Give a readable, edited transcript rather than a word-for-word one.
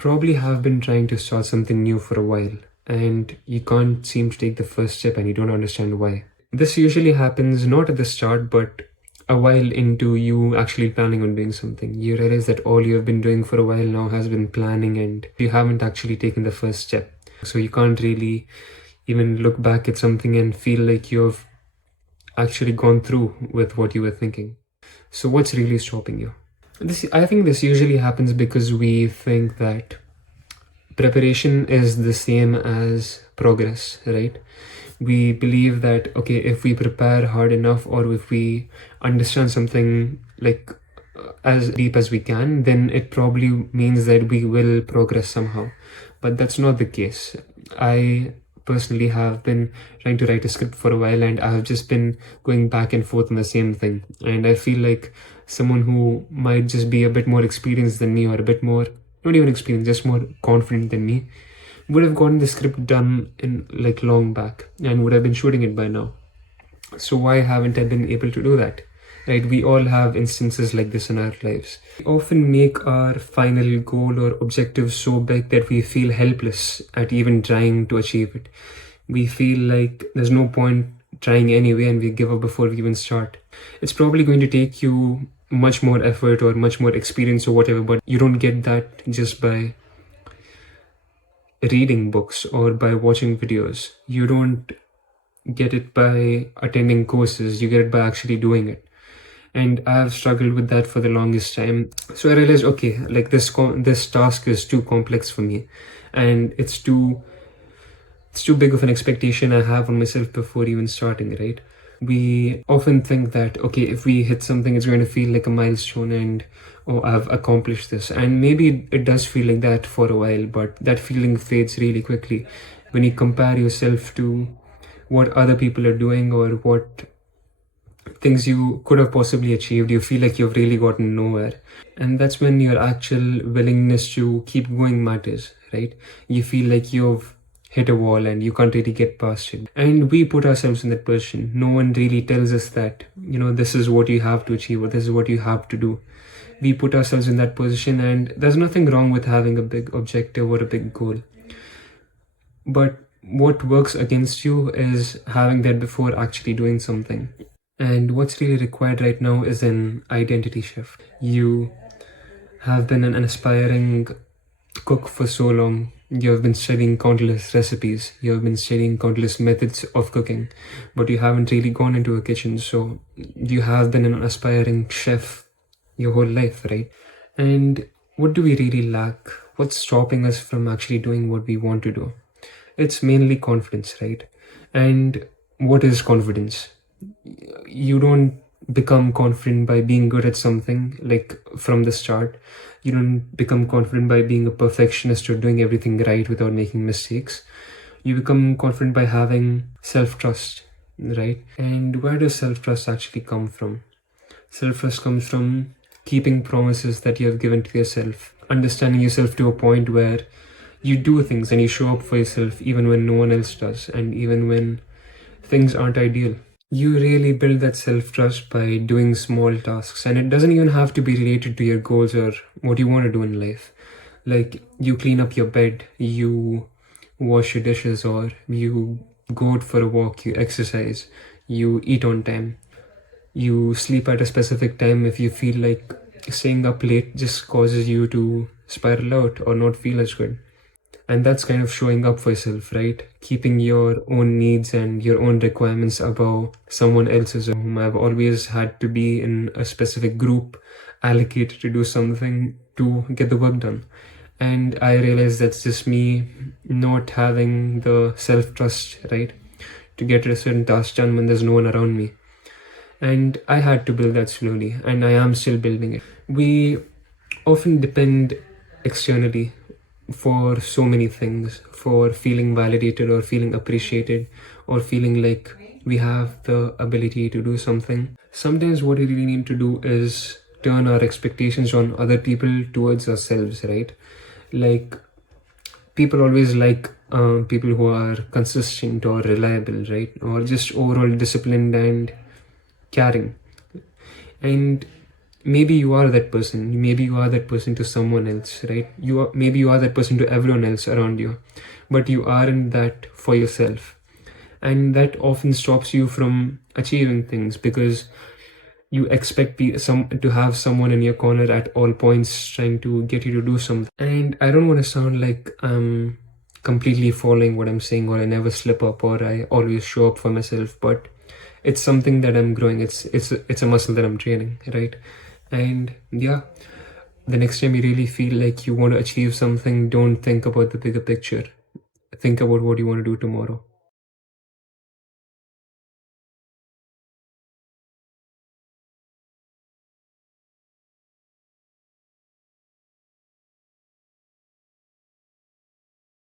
probably have been trying to start something new for a while and you can't seem to take the first step and you don't understand why. This usually happens not at the start, but a while into you actually planning on doing something. You realize that all you have been doing for a while now has been planning and you haven't actually taken the first step. So you can't really even look back at something and feel like you've actually gone through with what you were thinking. So what's really stopping you? I think this usually happens because we think that preparation is the same as progress, right? We believe that, okay, if we prepare hard enough or if we understand something like as deep as we can, then it probably means that we will progress somehow. But that's not the case. I personally have been trying to write a script for a while and I have just been going back and forth on the same thing. And I feel like someone who might just be a bit more experienced than me or a bit more, not even experienced, just more confident than me, would have gotten the script done in like long back and would have been shooting it by now. So why haven't I been able to do that? Right? We all have instances like this in our lives. We often make our final goal or objective so big that we feel helpless at even trying to achieve it. We feel like there's no point trying anyway and we give up before we even start. It's probably going to take you much more effort or much more experience or whatever, but you don't get that just by reading books or by watching videos. You don't get it by attending courses, you get it by actually doing it. And I've struggled with that for the longest time. So I realized, okay, like this task is too complex for me and it's too big of an expectation I have on myself before even starting, right? We often think that, okay, if we hit something, it's going to feel like a milestone and, oh, I've accomplished this. And maybe it does feel like that for a while, but that feeling fades really quickly when you compare yourself to what other people are doing or what things you could have possibly achieved. You feel like you've really gotten nowhere. And that's when your actual willingness to keep going matters, right? You feel like you've hit a wall and you can't really get past it. And we put ourselves in that position. No one really tells us that, this is what you have to achieve or this is what you have to do. We put ourselves in that position and there's nothing wrong with having a big objective or a big goal. But what works against you is having that before actually doing something. And what's really required right now is an identity shift. You have been an aspiring cook for so long. You have been studying countless recipes. You have been studying countless methods of cooking, but you haven't really gone into a kitchen. So you have been an aspiring chef your whole life, right? And what do we really lack? What's stopping us from actually doing what we want to do? It's mainly confidence, right? And what is confidence? You don't become confident by being good at something like from the start. You don't become confident by being a perfectionist or doing everything right without making mistakes. You become confident by having self-trust, right? And where does self-trust actually come from? Self-trust comes from keeping promises that you have given to yourself, understanding yourself to a point where you do things and you show up for yourself even when no one else does and even when things aren't ideal. You really build that self-trust by doing small tasks, and it doesn't even have to be related to your goals or what you want to do in life. Like you clean up your bed, you wash your dishes, or you go out for a walk, you exercise, you eat on time, you sleep at a specific time. If you feel like staying up late just causes you to spiral out or not feel as good. And that's kind of showing up for yourself, right? Keeping your own needs and your own requirements above someone else's. I've always had to be in a specific group allocated to do something to get the work done. And I realized that's just me not having the self-trust, right? To get a certain task done when there's no one around me. And I had to build that slowly, and I am still building it. We often depend externally for so many things, for feeling validated or feeling appreciated or feeling like we have the ability to do something. Sometimes what we really need to do is turn our expectations on other people towards ourselves, right? Like people always like people who are consistent or reliable, right? Or just overall disciplined and caring. And maybe you are that person, maybe you are that person to someone else, right? Maybe you are that person to everyone else around you, but you aren't that for yourself. And that often stops you from achieving things, because you expect to have someone in your corner at all points trying to get you to do something. And I don't want to sound like I'm completely following what I'm saying, or I never slip up, or I always show up for myself, but it's something that I'm growing. It's a muscle that I'm training, right? And yeah, the next time you really feel like you want to achieve something, don't think about the bigger picture. Think about what you want to do tomorrow.